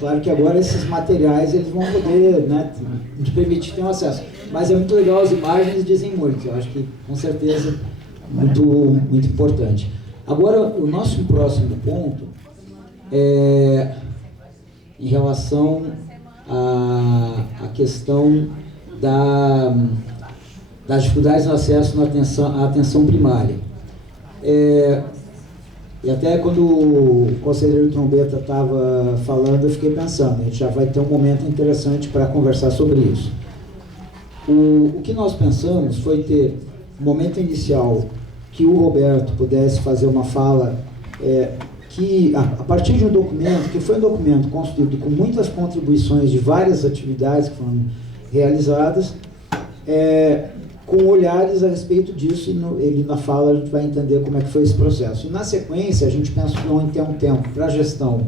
Claro que agora esses materiais eles vão poder, né, te permitir ter um acesso. Mas é muito legal, as imagens dizem muito. Eu acho que, com certeza, muito, muito importante. Agora, o nosso próximo ponto é em relação à questão das dificuldades no acesso à atenção primária. E até quando o conselheiro Trombeta estava falando, eu fiquei pensando, a gente já vai ter um momento interessante para conversar sobre isso. O que nós pensamos foi ter um momento inicial que o Roberto pudesse fazer uma fala que, a partir de um documento, que foi um documento construído com muitas contribuições de várias atividades que foram realizadas, com olhares a respeito disso, e ele na fala a gente vai entender como é que foi esse processo. E na sequência, a gente pensou em ter um tempo para a gestão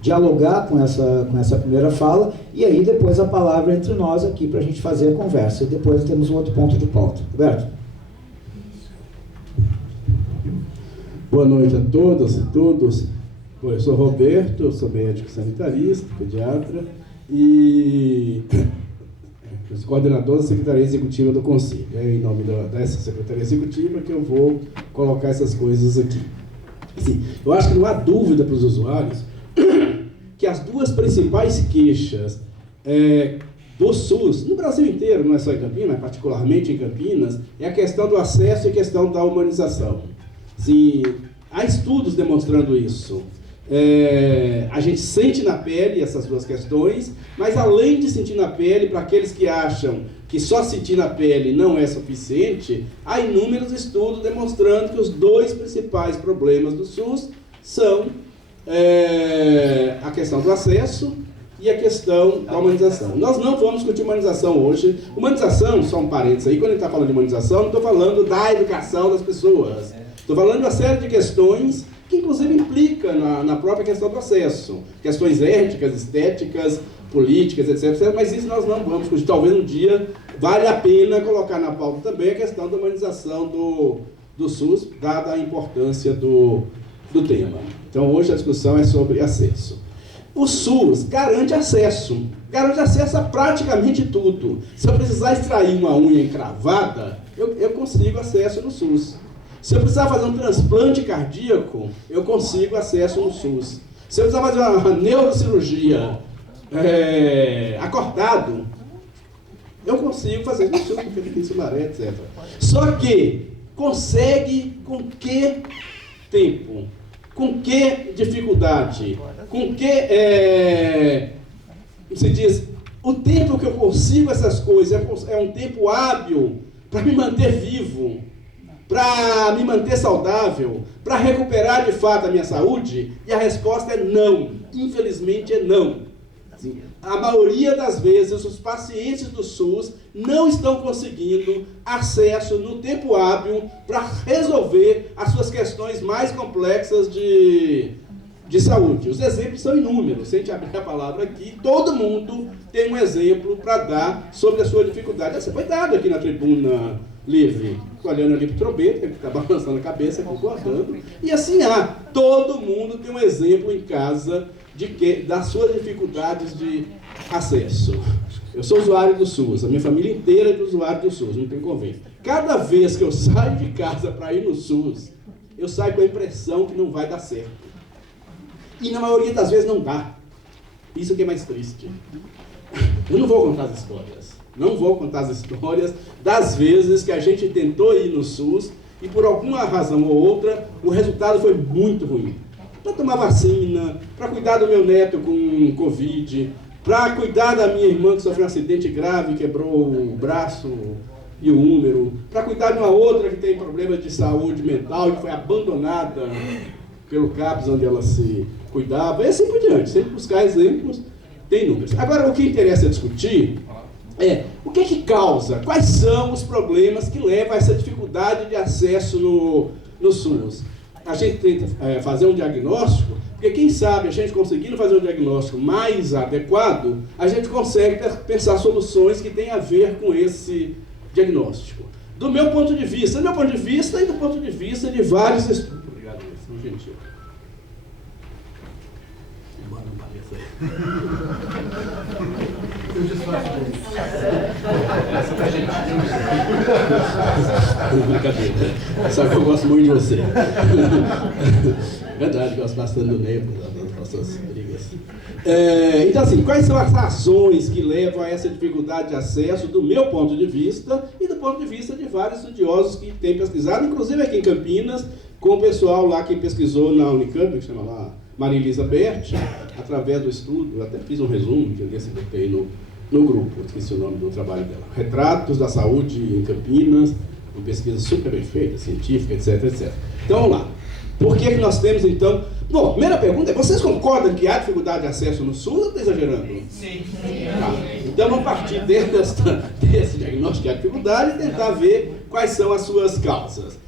dialogar com essa primeira fala, e aí depois a palavra entre nós aqui para a gente fazer a conversa. E depois temos um outro ponto de pauta. Roberto? Boa noite a todas e todos. Bom, eu sou Roberto, eu sou médico sanitarista, pediatra e sou coordenador da Secretaria Executiva do Conselho. É em nome dessa Secretaria Executiva que eu vou colocar essas coisas aqui. Assim, eu acho que não há dúvida para os usuários que as duas principais queixas do SUS, no Brasil inteiro, não é só em Campinas, mas particularmente em Campinas, é a questão do acesso e a questão da humanização. Sim, há estudos demonstrando isso. A gente sente na pele essas duas questões, mas além de sentir na pele, para aqueles que acham que só sentir na pele não é suficiente, há inúmeros estudos demonstrando que os dois principais problemas do SUS são a questão do acesso e a questão da humanização. Nós não vamos discutir humanização hoje. Humanização, só um parênteses aí, quando a gente está falando de humanização, não estou falando da educação das pessoas. Estou falando de uma série de questões que inclusive implica na própria questão do acesso. Questões éticas, estéticas, políticas, etc. Mas isso nós não vamos discutir. Talvez um dia vale a pena colocar na pauta também a questão da humanização do SUS, dada a importância do tema. Então hoje a discussão é sobre acesso. O SUS garante acesso a praticamente tudo. Se eu precisar extrair uma unha encravada, eu consigo acesso no SUS. Se eu precisar fazer um transplante cardíaco, eu consigo acesso no SUS. Se eu precisar fazer uma neurocirurgia acortado, eu consigo fazer no SUS, porque tem Sumaré, etc. Só que, consegue com que tempo? Com que dificuldade? Com que, se diz, o tempo que eu consigo essas coisas é um tempo hábil para me manter vivo, para me manter saudável, para recuperar de fato a minha saúde? E a resposta é não. Infelizmente é não. A maioria das vezes os pacientes do SUS não estão conseguindo acesso no tempo hábil para resolver as suas questões mais complexas de saúde. Os exemplos são inúmeros. Se a gente abrir a palavra aqui, todo mundo tem um exemplo para dar sobre a sua dificuldade. Essa foi dado aqui na tribuna livre, olhando ali para o Trombeta, que está balançando a cabeça, concordando. E assim todo mundo tem um exemplo em casa das suas dificuldades de acesso. Eu sou usuário do SUS, a minha família inteira é de usuário do SUS, não tem convênio. Cada vez que eu saio de casa para ir no SUS, eu saio com a impressão que não vai dar certo. E na maioria das vezes não dá. Isso que é mais triste. Eu não vou contar as histórias. Não vou contar as histórias das vezes que a gente tentou ir no SUS e por alguma razão ou outra o resultado foi muito ruim. Para tomar vacina, para cuidar do meu neto com Covid, para cuidar da minha irmã que sofreu um acidente grave, quebrou o braço e o úmero, para cuidar de uma outra que tem problemas de saúde mental e que foi abandonada pelo CAPS onde ela se cuidava, e assim por diante. Sempre buscar exemplos, tem números. Agora, o que interessa discutir o que causa, quais são os problemas que levam a essa dificuldade de acesso no SUS. A gente tenta fazer um diagnóstico, porque quem sabe a gente conseguindo fazer um diagnóstico mais adequado, a gente consegue pensar soluções que têm a ver com esse diagnóstico. Do meu ponto de vista e do ponto de vista de vários estudos. Obrigado, gentil. isso aí. Eu desfaço dele. Essa pra gente. Brincadeira. Sabe que eu gosto muito de você. Verdade, gosto bastante do Ney, das nossas brigas. Então, assim, quais são as ações que levam a essa dificuldade de acesso, do meu ponto de vista e do ponto de vista de vários estudiosos que têm pesquisado, inclusive aqui em Campinas, com o pessoal lá que pesquisou na Unicamp, que chama lá Maria Elisa Berti, através do estudo, eu até fiz um resumo, que eu botei no grupo, esqueci o nome do trabalho dela, Retratos da Saúde em Campinas, uma pesquisa super bem feita, científica, etc, etc. Então, vamos lá. Por que nós temos, então... Bom, primeira pergunta é, vocês concordam que há dificuldade de acesso no SUS ou estou exagerando? Sim. Tá. Então, vamos partir desse diagnóstico de dificuldade e tentar ver quais são as suas causas.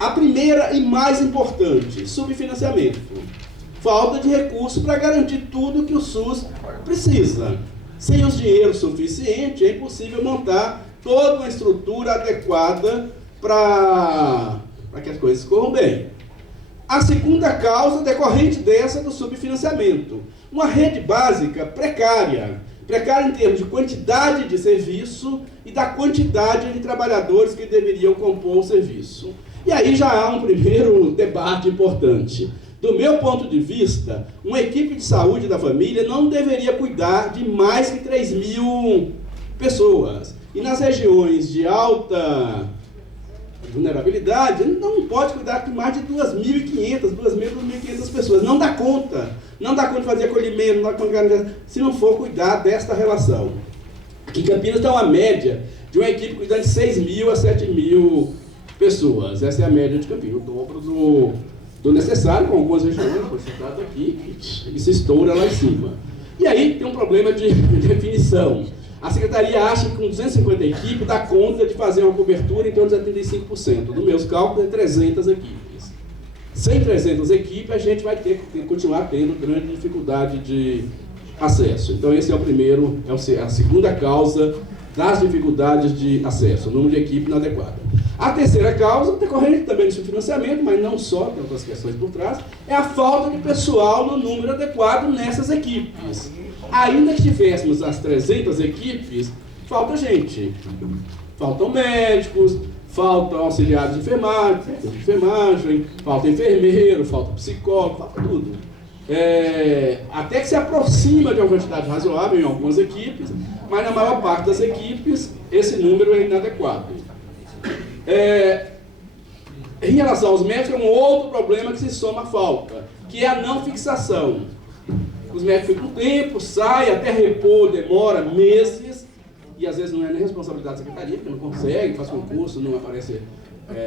A primeira e mais importante, subfinanciamento. Falta de recursos para garantir tudo que o SUS precisa. Sem os dinheiros suficientes, é impossível montar toda uma estrutura adequada para que as coisas corram bem. A segunda causa decorrente dessa do subfinanciamento. Uma rede básica precária. Precária em termos de quantidade de serviço e da quantidade de trabalhadores que deveriam compor o serviço. E aí já há um primeiro debate importante. Do meu ponto de vista, uma equipe de saúde da família não deveria cuidar de mais que 3.000 pessoas. E nas regiões de alta vulnerabilidade, não pode cuidar de mais de 2.500, 2.500 pessoas. Não dá conta. Não dá conta de fazer acolhimento, não dá conta de garantir, se não for cuidar desta relação. Aqui em Campinas tem uma média de uma equipe cuidando de 6.000 a 7.000 pessoas. Essa é a média de Campinas, o dobro do necessário, com algumas regiões, foi citado aqui, e se estoura lá em cima. E aí tem um problema de definição. A Secretaria acha que com 250 equipes dá conta de fazer uma cobertura em torno de 75%. Nos meus cálculos, é 300 equipes. Sem 300 equipes, a gente vai ter que continuar tendo grande dificuldade de acesso. Então, esse é o primeiro, é a segunda causa das dificuldades de acesso, o número de equipe inadequada. A terceira causa, decorrente também do subfinanciamento, mas não só, tem outras questões por trás, é a falta de pessoal no número adequado nessas equipes. Ainda que tivéssemos as 300 equipes, falta gente. Faltam médicos, faltam auxiliares de enfermagem, falta enfermeiro, falta psicólogo, falta tudo. Até que se aproxima de uma quantidade razoável em algumas equipes, mas na maior parte das equipes esse número é inadequado. Em relação aos médicos, é um outro problema que se soma à falta, que é a não fixação. Os médicos ficam um tempo, saem, até repor, demora meses, e às vezes não é nem responsabilidade da secretaria, porque não consegue, faz concurso, não aparece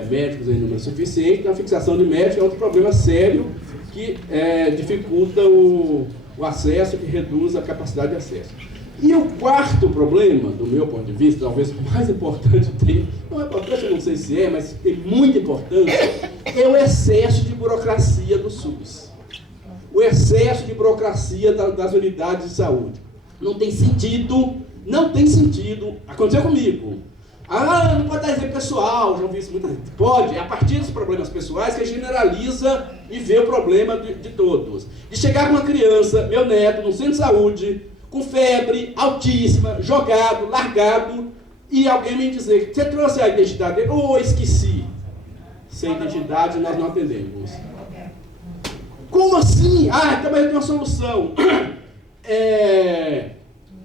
médicos em número suficiente. Então a fixação de médicos é outro problema sério que dificulta o acesso, que reduz a capacidade de acesso. E o quarto problema, do meu ponto de vista, talvez o mais importante, não é importante, eu não sei se é, mas tem muita importância, é o excesso de burocracia do SUS. O excesso de burocracia das unidades de saúde. Não tem sentido, aconteceu comigo. Não pode dar exemplo pessoal, já ouvi isso muitas vezes. Pode, é a partir dos problemas pessoais que generaliza e vê o problema de todos. De chegar com uma criança, meu neto, no centro de saúde, com febre altíssima, jogado, largado, e alguém me dizer, você trouxe a identidade dele? esqueci. Sem identidade nós não atendemos. Como assim? Então eu tenho uma solução.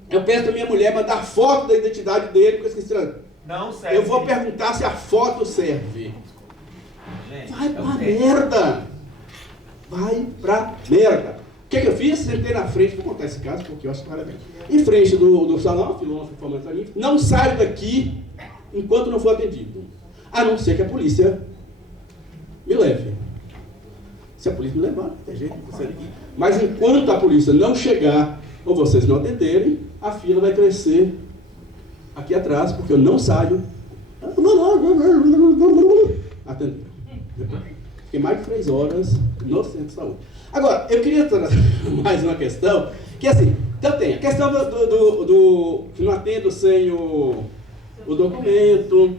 Eu peço para minha mulher mandar foto da identidade dele, porque eu esqueci. Não serve. Eu vou perguntar se a foto serve. Gente, vai pra merda! Vai pra merda! O que eu fiz? Sentei na frente, vou contar esse caso porque eu acho que vale a pena. Em frente do salão, a filona foi formando pra mim, não saio daqui enquanto não for atendido. A não ser que a polícia me leve. Se a polícia me levar, tem jeito de sair daqui. Mas enquanto a polícia não chegar, ou vocês não atenderem, a fila vai crescer aqui atrás, porque eu não saio. Atender. Fiquei mais de 3 horas no centro de saúde. Agora, eu queria trazer mais uma questão, que assim, então tem a questão que não atendo sem o documento,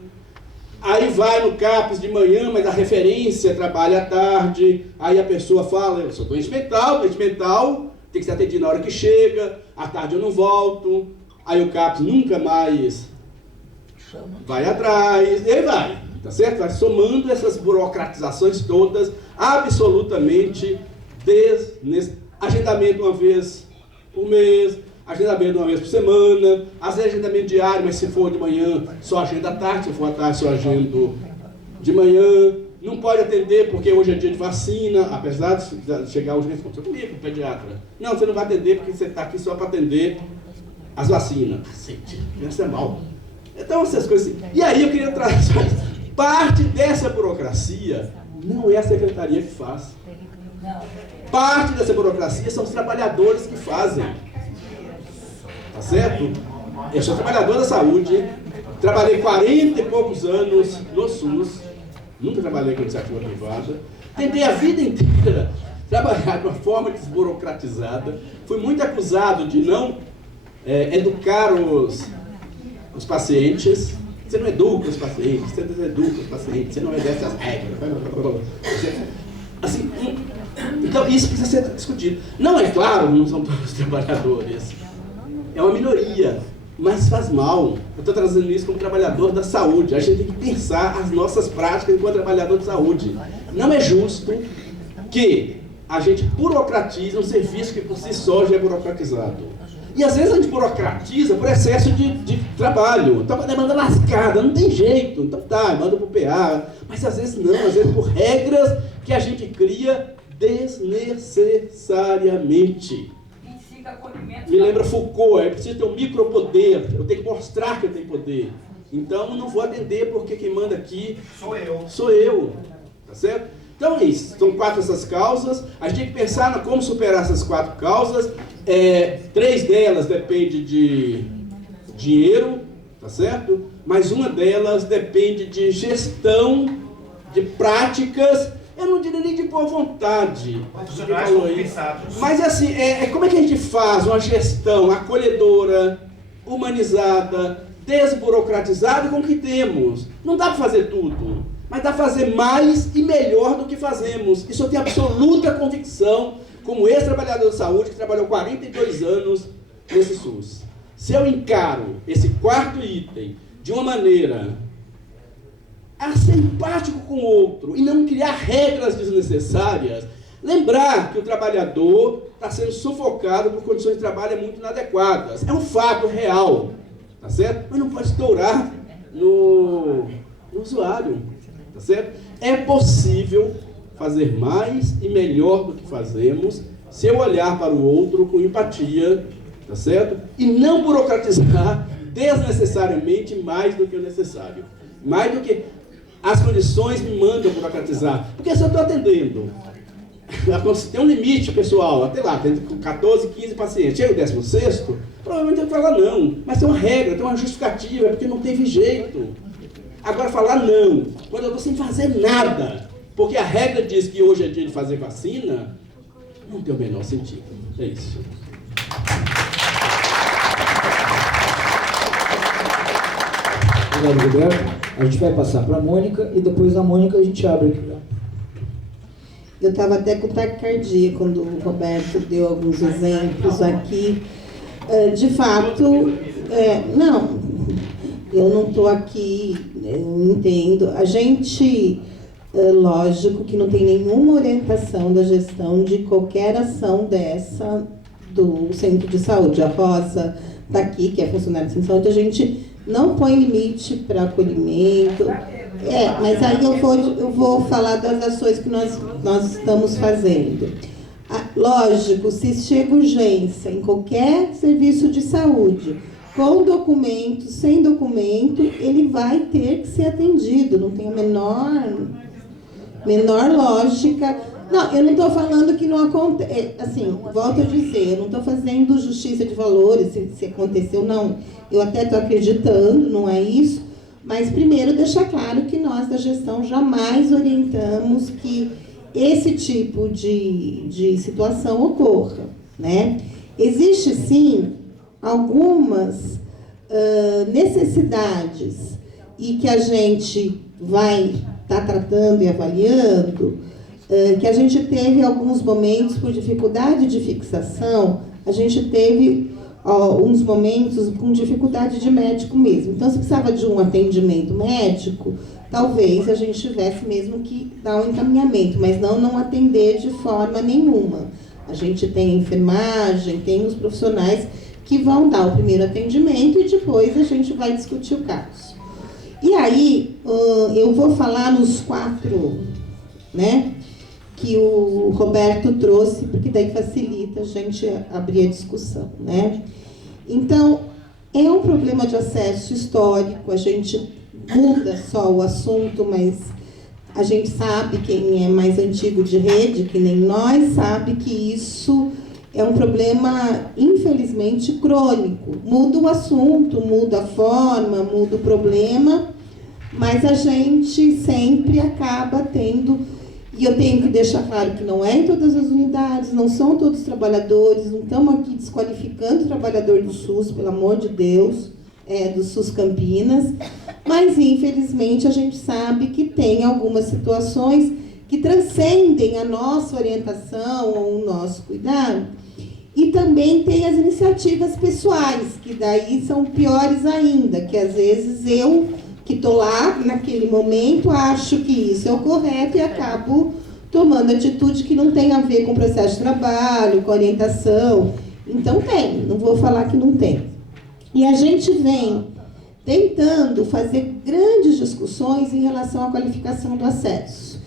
aí vai no CAPES de manhã, mas a referência trabalha à tarde, aí a pessoa fala, eu sou doente mental tem que ser atendido na hora que chega, à tarde eu não volto, aí o CAPS nunca mais vai atrás, e aí vai, tá certo? Vai somando essas burocratizações todas, absolutamente agendamento uma vez por mês, agendamento uma vez por semana, às vezes agendamento diário, mas se for de manhã, só agenda à tarde, se for à tarde, só agendo de manhã. Não pode atender porque hoje é dia de vacina, apesar de chegar hoje e responder comigo, pediatra. Não, você não vai atender porque você está aqui só para atender as vacinas. Cacete, isso é mal. Então, essas coisas assim. E aí eu queria trazer parte dessa burocracia, não é a secretaria que faz. Parte dessa burocracia são os trabalhadores que fazem. Tá certo? Eu sou trabalhador da saúde, trabalhei 40 e poucos anos no SUS, nunca trabalhei com iniciativa privada, tentei a vida inteira trabalhar de uma forma desburocratizada, fui muito acusado de não educar os pacientes. Você não educa os pacientes, você deseduca os pacientes, você não obedece às regras. Assim, então isso precisa ser discutido. Não é claro, não são todos os trabalhadores. É uma minoria, mas faz mal. Eu estou trazendo isso como trabalhador da saúde. A gente tem que pensar as nossas práticas enquanto trabalhador de saúde. Não é justo que a gente burocratize um serviço que por si só já é burocratizado. E às vezes a gente burocratiza por excesso de trabalho. Então a demanda lascada, não tem jeito. Então tá, manda pro PA. Mas às vezes não, às vezes por regras que a gente cria desnecessariamente. Me lembra Foucault, eu preciso ter um micropoder, eu tenho que mostrar que eu tenho poder. Então eu não vou atender porque quem manda aqui sou eu. Tá certo? Então é isso, são 4 essas causas, a gente tem que pensar em como superar essas 4 causas. 3 delas dependem de dinheiro, tá certo? Mas uma delas depende de gestão, de práticas, eu não diria nem de boa vontade. Mas assim, como é que a gente faz uma gestão acolhedora, humanizada, desburocratizada com o que temos? Não dá para fazer tudo, mas dá para fazer mais e melhor do que fazemos. Isso eu tenho absoluta convicção, como ex-trabalhador de saúde que trabalhou 42 anos nesse SUS. Se eu encaro esse 4º item de uma maneira a ser empático com o outro e não criar regras desnecessárias, lembrar que o trabalhador está sendo sufocado por condições de trabalho muito inadequadas. É um fato real, tá certo? Mas não pode estourar no usuário, tá certo? É possível fazer mais e melhor do que fazemos se eu olhar para o outro com empatia, tá certo? E não burocratizar desnecessariamente mais do que o necessário. Mais do que as condições me mandam burocratizar. Porque se eu estou atendendo, tem um limite, pessoal, até lá, tem 14, 15 pacientes, chega o 16º, provavelmente eu vou falar não. Mas tem uma regra, tem uma justificativa, é porque não teve jeito. Agora falar não, quando eu estou sem fazer nada, porque a regra diz que hoje é dia de fazer vacina, não tem o menor sentido. É isso. Obrigado, Gilberto. A gente vai passar para a Mônica e depois da Mônica a gente abre aqui. Eu estava até com taquicardia quando o Roberto deu alguns exemplos aqui. De fato, não, eu não estou aqui, eu entendo. A gente, lógico que não tem nenhuma orientação da gestão de qualquer ação dessa do centro de saúde. A Rosa está aqui, que é funcionária do centro de saúde, a gente não põe limite para acolhimento. Mas aí eu vou falar das ações que nós estamos fazendo. Lógico, se chega urgência em qualquer serviço de saúde, com documento, sem documento, ele vai ter que ser atendido. Não tem a menor lógica. Não, eu não estou falando que não acontece. Assim, volto a dizer, eu não estou fazendo justiça de valores, se aconteceu, não. Eu até estou acreditando, não é isso. Mas, primeiro, deixar claro que nós, da gestão, jamais orientamos que esse tipo de situação ocorra, né? Existe, sim, algumas necessidades e que a gente vai estar tratando e avaliando que a gente teve alguns momentos, por dificuldade de fixação, a gente teve uns momentos com dificuldade de médico mesmo. Então, se precisava de um atendimento médico, talvez a gente tivesse mesmo que dar um encaminhamento, mas não atender de forma nenhuma. A gente tem a enfermagem, tem os profissionais que vão dar o primeiro atendimento e depois a gente vai discutir o caso. E aí, eu vou falar nos 4, né, que o Roberto trouxe, porque daí facilita a gente abrir a discussão, né? Então, é um problema de acesso histórico, a gente muda só o assunto, mas a gente sabe, quem é mais antigo de rede, que nem nós, sabe que isso é um problema, infelizmente, crônico. Muda o assunto, muda a forma, muda o problema, mas a gente sempre acaba tendo. E eu tenho que deixar claro que não é em todas as unidades, não são todos os trabalhadores, não estamos aqui desqualificando o trabalhador do SUS, pelo amor de Deus, do SUS Campinas, mas infelizmente a gente sabe que tem algumas situações que transcendem a nossa orientação ou o nosso cuidado. E também tem as iniciativas pessoais, que daí são piores ainda, que às vezes eu, que estou lá naquele momento, acho que isso é o correto e acabo tomando atitude que não tem a ver com o processo de trabalho, com a orientação. Então tem, não vou falar que não tem. E a gente vem tentando fazer grandes discussões em relação à qualificação do acesso.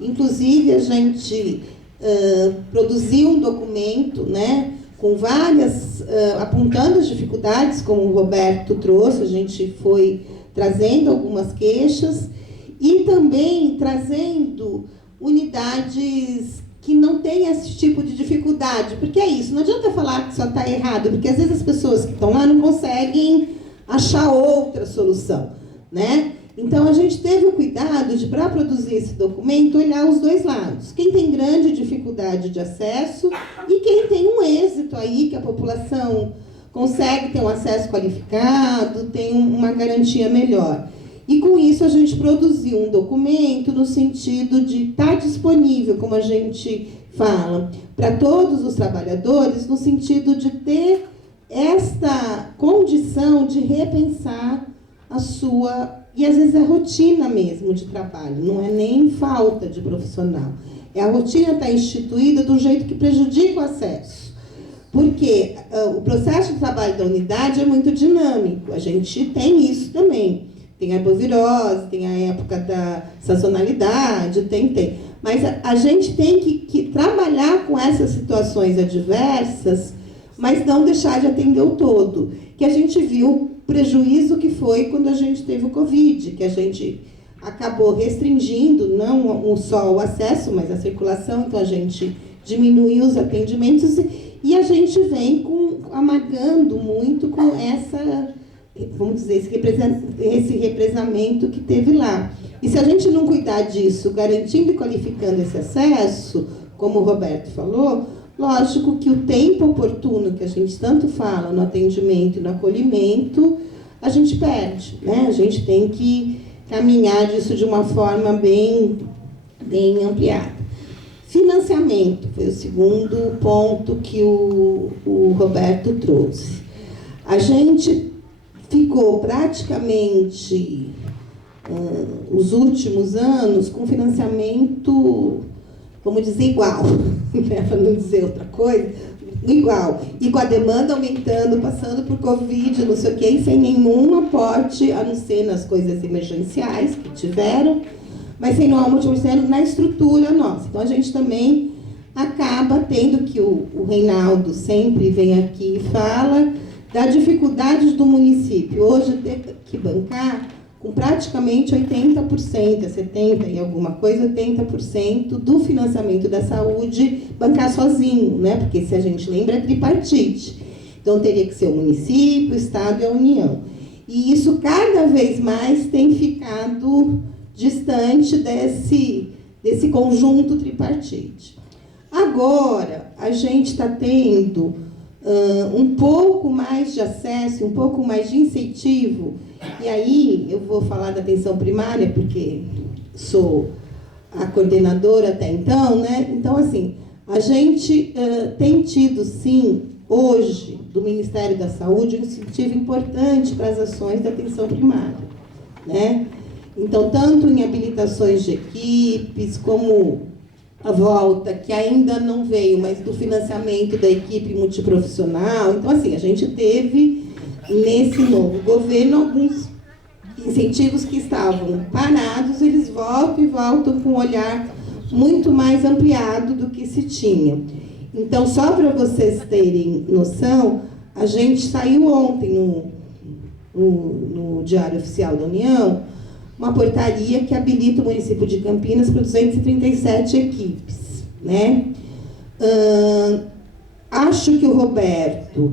Inclusive, a gente produziu um documento, né, com várias, apontando as dificuldades, como o Roberto trouxe, a gente foi trazendo algumas queixas e também trazendo unidades que não têm esse tipo de dificuldade, porque é isso, não adianta falar que só está errado, porque às vezes as pessoas que estão lá não conseguem achar outra solução, né? Então a gente teve o cuidado de, para produzir esse documento, olhar os dois lados, quem tem grande dificuldade de acesso e quem tem um êxito aí, que a população consegue ter um acesso qualificado, tem uma garantia melhor. E com isso a gente produziu um documento no sentido de estar disponível, como a gente fala, para todos os trabalhadores, no sentido de ter esta condição de repensar a sua, e às vezes é rotina mesmo de trabalho, não é nem falta de profissional. É a rotina estar instituída do jeito que prejudica o acesso. Porque o processo de trabalho da unidade é muito dinâmico, a gente tem isso também. Tem a arbovirose, tem a época da sazonalidade, tem. Mas a gente tem que trabalhar com essas situações adversas, mas não deixar de atender o todo. Que a gente viu o prejuízo que foi quando a gente teve o Covid, que a gente acabou restringindo não só o acesso, mas a circulação, então a gente diminuiu os atendimentos e a gente vem amargando muito com essa, vamos dizer, esse represamento que teve lá. E se a gente não cuidar disso, garantindo e qualificando esse acesso, como o Roberto falou, lógico que o tempo oportuno que a gente tanto fala no atendimento e no acolhimento, a gente perde, né? A gente tem que caminhar disso de uma forma bem ampliada. Financiamento foi o segundo ponto que o Roberto trouxe. A gente ficou praticamente os últimos anos com financiamento, vamos dizer, igual, né, para não dizer outra coisa, igual. E com a demanda aumentando, passando por Covid, não sei o quê, e sem nenhum aporte, a não ser nas coisas emergenciais que tiveram, mas sem nenhum aporte na estrutura nossa. Então, a gente também acaba tendo que o Reinaldo sempre vem aqui e fala da dificuldade do município. Hoje, ter que bancar com praticamente 80%, 70% e alguma coisa, 80% do financiamento da saúde, bancar sozinho, né? Porque, se a gente lembra, é tripartite. Então, teria que ser o município, o Estado e a União. E isso, cada vez mais, tem ficado distante desse conjunto tripartite. Agora, a gente está tendo um pouco mais de acesso, um pouco mais de incentivo. E aí, eu vou falar da atenção primária, porque sou a coordenadora até então, né? Então, assim, a gente tem tido, sim, hoje, do Ministério da Saúde, um incentivo importante para as ações da atenção primária, né? Então, tanto em habilitações de equipes, como a volta, que ainda não veio, mas do financiamento da equipe multiprofissional. Então, assim, a gente teve, nesse novo governo, alguns incentivos que estavam parados, eles voltam e voltam com um olhar muito mais ampliado do que se tinha. Então, só para vocês terem noção, a gente saiu ontem no Diário Oficial da União, uma portaria que habilita o município de Campinas para 237 equipes, né? Acho que o Roberto,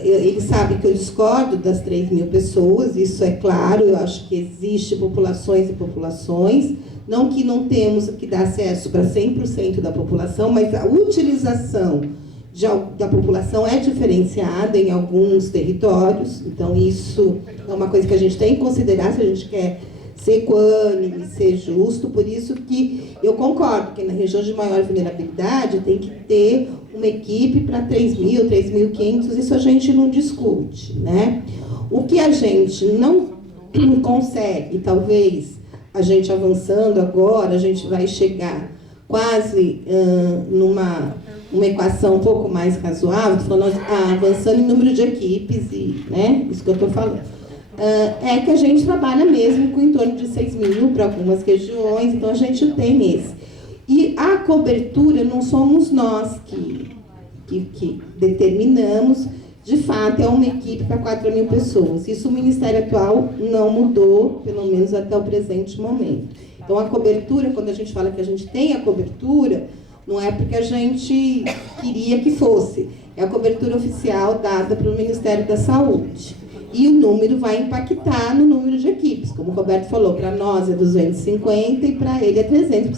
ele sabe que eu discordo das 3.000 pessoas, isso é claro, eu acho que existe populações e populações, não que não temos que dar acesso para 100% da população, mas a utilização da população é diferenciada em alguns territórios, então isso é uma coisa que a gente tem que considerar se a gente quer ser equânime, ser justo, por isso que eu concordo que na região de maior vulnerabilidade tem que ter uma equipe para 3.000, 3.500, isso a gente não discute, né? O que a gente não consegue, talvez a gente avançando agora, a gente vai chegar quase numa equação um pouco mais razoável, falando, avançando em número de equipes, e, né, isso que eu estou falando, é que a gente trabalha mesmo com em torno de 6.000 para algumas regiões, então a gente tem esse. E a cobertura não somos nós que determinamos, de fato é uma equipe para 4.000 pessoas. Isso o Ministério atual não mudou, pelo menos até o presente momento. Então a cobertura, quando a gente fala que a gente tem a cobertura, não é porque a gente queria que fosse, é a cobertura oficial dada pelo Ministério da Saúde. E o número vai impactar no número de equipes. Como o Roberto falou, para nós é 250 e para ele é 300, porque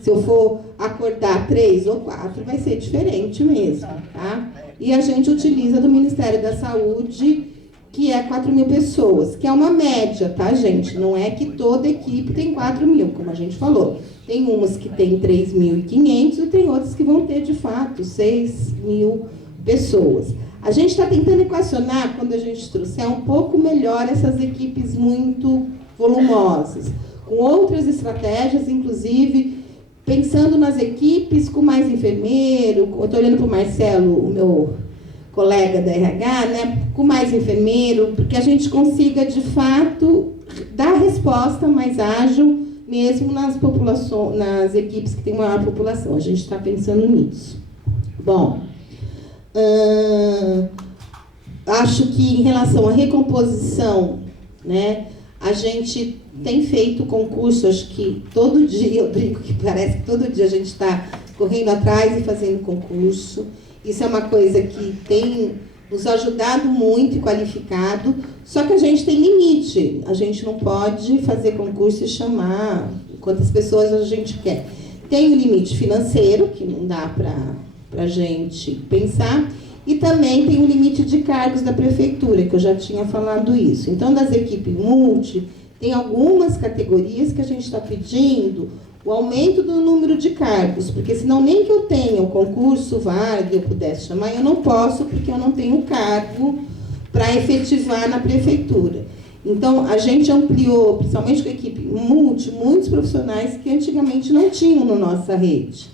se eu for acordar 3 ou 4, vai ser diferente mesmo, tá? E a gente utiliza do Ministério da Saúde, que é 4.000 pessoas, que é uma média, tá, gente? Não é que toda equipe tem 4.000, como a gente falou. Tem umas que tem 3.500 e tem outras que vão ter, de fato, 6.000 pessoas. A gente está tentando equacionar, quando a gente trouxer um pouco melhor essas equipes muito volumosas, com outras estratégias, inclusive pensando nas equipes com mais enfermeiro, eu estou olhando para o Marcelo, o meu colega da RH, né, com mais enfermeiro, porque a gente consiga, de fato, dar resposta mais ágil, mesmo nas equipes que têm maior população. A gente está pensando nisso. Bom, acho que em relação à recomposição, né, a gente tem feito concurso, acho que todo dia, eu brinco que parece que todo dia a gente está correndo atrás e fazendo concurso. Isso é uma coisa que tem nos ajudado muito e qualificado, só que a gente tem limite. A gente não pode fazer concurso e chamar quantas pessoas a gente quer. Tem o limite financeiro, que não dá para a gente pensar, e também tem o limite de cargos da prefeitura, que eu já tinha falado isso. Então, das equipes multi, tem algumas categorias que a gente está pedindo o aumento do número de cargos, porque senão nem que eu tenha o concurso válido, eu pudesse chamar, eu não posso, porque eu não tenho cargo para efetivar na prefeitura. Então, a gente ampliou, principalmente com a equipe multi, muitos profissionais que antigamente não tinham na nossa rede.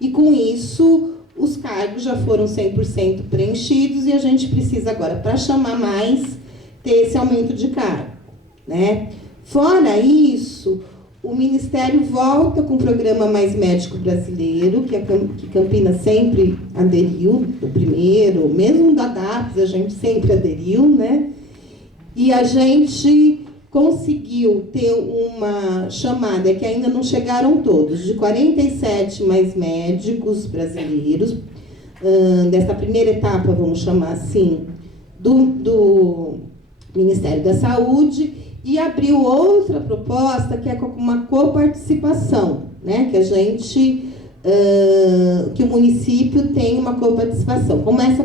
E com isso, os cargos já foram 100% preenchidos e a gente precisa agora, para chamar mais, ter esse aumento de cargo, né? Fora isso, o Ministério volta com o programa Mais Médico Brasileiro, que Campinas sempre aderiu, o primeiro, mesmo da DAPS, a gente sempre aderiu, né? E a gente conseguiu ter uma chamada, que ainda não chegaram todos, de 47 mais médicos brasileiros, dessa primeira etapa, vamos chamar assim, do Ministério da Saúde, e abriu outra proposta, que é uma coparticipação, né? Que a gente, que o município tem uma coparticipação. Como é essa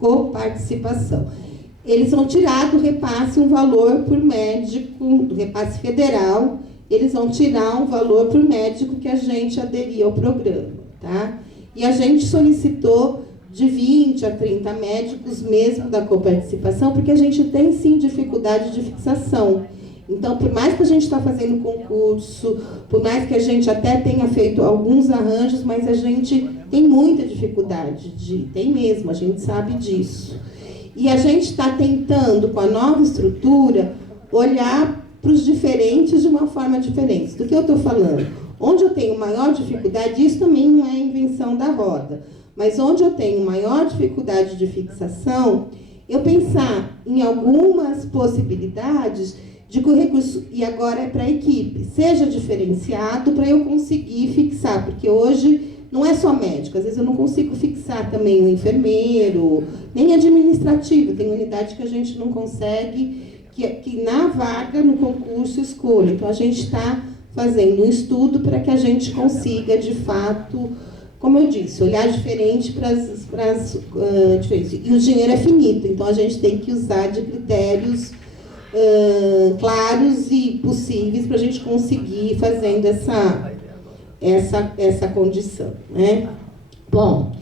coparticipação? Eles vão tirar do repasse um valor por médico, do repasse federal, eles vão tirar um valor para o médico que a gente aderir ao programa, tá? E a gente solicitou de 20 a 30 médicos mesmo da coparticipação, porque a gente tem sim dificuldade de fixação. Então, por mais que a gente está fazendo concurso, por mais que a gente até tenha feito alguns arranjos, mas a gente tem muita dificuldade, tem mesmo, a gente sabe disso. E a gente está tentando, com a nova estrutura, olhar para os diferentes de uma forma diferente. Do que eu estou falando? Onde eu tenho maior dificuldade, isso também não é invenção da roda, mas onde eu tenho maior dificuldade de fixação, eu pensar em algumas possibilidades de que o recurso, e agora é para a equipe, seja diferenciado para eu conseguir fixar, porque hoje não é só médico, às vezes eu não consigo fixar também o enfermeiro, nem administrativo, tem unidade que a gente não consegue, que na vaga, no concurso, escolha. Então, a gente está fazendo um estudo para que a gente consiga, de fato, como eu disse, olhar diferente para as diferenças. E o dinheiro é finito, então a gente tem que usar de critérios claros e possíveis para a gente conseguir fazendo essa condição, né? Bom,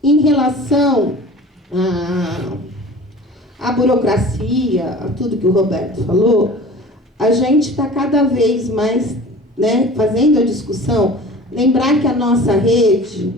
em relação à burocracia, a tudo que o Roberto falou, a gente está cada vez mais, né, fazendo a discussão. Lembrar que a nossa rede,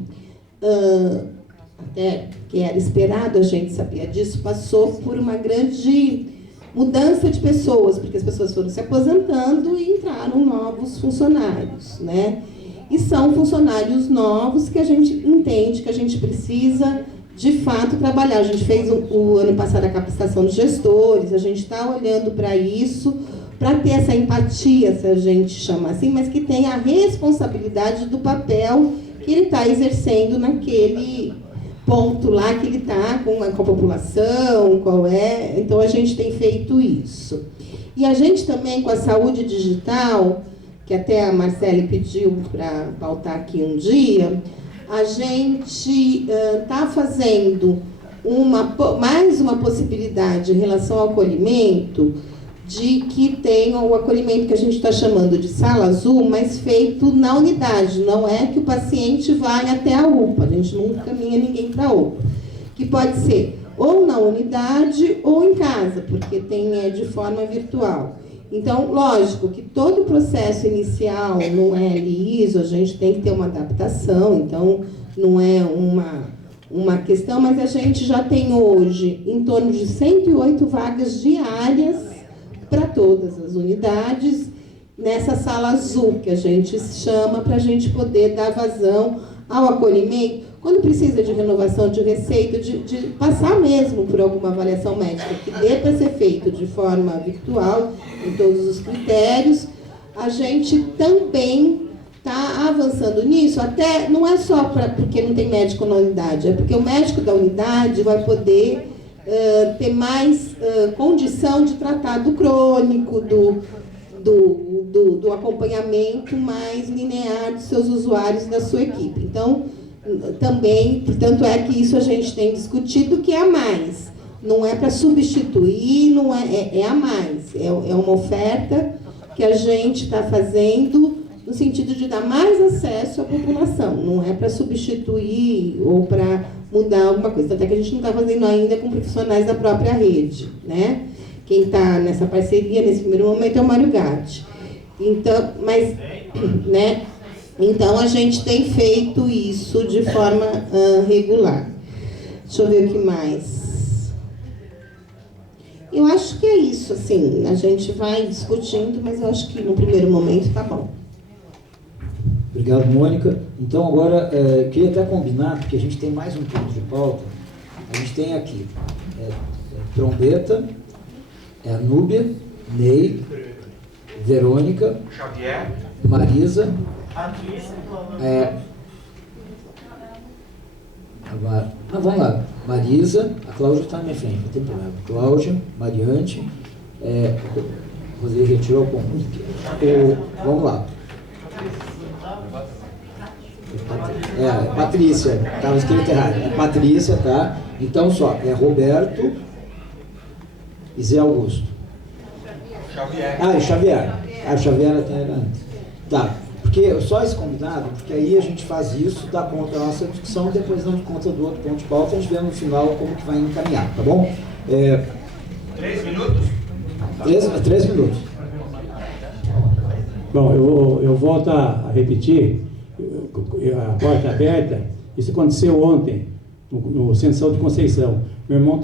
até que era esperado, a gente sabia disso, passou por uma grande mudança de pessoas, porque as pessoas foram se aposentando e entraram novos funcionários, né? E são funcionários novos que a gente entende que a gente precisa, de fato, trabalhar. A gente fez o ano passado a capacitação de gestores, a gente está olhando para isso, para ter essa empatia, se a gente chama assim, mas que tenha a responsabilidade do papel que ele está exercendo naquele ponto lá que ele está com a população, qual é. Então, a gente tem feito isso. E a gente também, com a saúde digital, que até a Marcele pediu para pautar aqui um dia, a gente está fazendo mais uma possibilidade em relação ao acolhimento, de que tenha o acolhimento que a gente está chamando de sala azul, mas feito na unidade. Não é que o paciente vai até a UPA, a gente não caminha ninguém para a UPA. Que pode ser ou na unidade ou em casa, porque tem de forma virtual. Então, lógico que todo o processo inicial no LISO, a gente tem que ter uma adaptação, então não é uma questão, mas a gente já tem hoje em torno de 108 vagas diárias para todas as unidades, nessa sala azul, que a gente chama, para a gente poder dar vazão ao acolhimento, quando precisa de renovação de receita, de passar mesmo por alguma avaliação médica, que dê para ser feito de forma virtual, em todos os critérios. A gente também está avançando nisso, até não é só porque não tem médico na unidade, é porque o médico da unidade vai poder ter mais condição de tratar do crônico, do acompanhamento mais linear dos seus usuários e da sua equipe. Então, também, portanto, é que isso a gente tem discutido, que é a mais. Não é para substituir, não é a mais. É uma oferta que a gente está fazendo no sentido de dar mais acesso à população. Não é para substituir ou para mudar alguma coisa. Tanto é que a gente não está fazendo ainda com profissionais da própria rede, né? Quem está nessa parceria, nesse primeiro momento, é o Mário Gatti. Então, mas, né? Então, a gente tem feito isso de forma regular. Deixa eu ver o que mais. Eu acho que é isso, assim. A gente vai discutindo, mas eu acho que no primeiro momento está bom. Obrigado, Mônica. Então, agora, queria até combinar, porque a gente tem mais um ponto de pauta. A gente tem aqui trombeta, a Núbia, Ney, Verônica, Xavier, Marisa, vamos lá. Marisa, a Cláudia está na minha frente, não tem problema. Cláudia, Mariante, Roseli retirou o ponto. Vamos lá. Patrícia, estava escrito errado. É Patrícia, tá? Então, só, é Roberto e Zé Augusto. Xavier. Ah, e Xavier. Ah, Xavier até era antes. Tá. Porque só esse convidado, porque aí a gente faz isso, dá conta da nossa discussão, depois damos conta do outro ponto de pauta, a gente vê no final como que vai encaminhar, tá bom? 3 minutos? 3 minutos. Bom, eu volto a repetir, a porta aberta, isso aconteceu ontem, no Centro de Saúde de Conceição. Meu irmão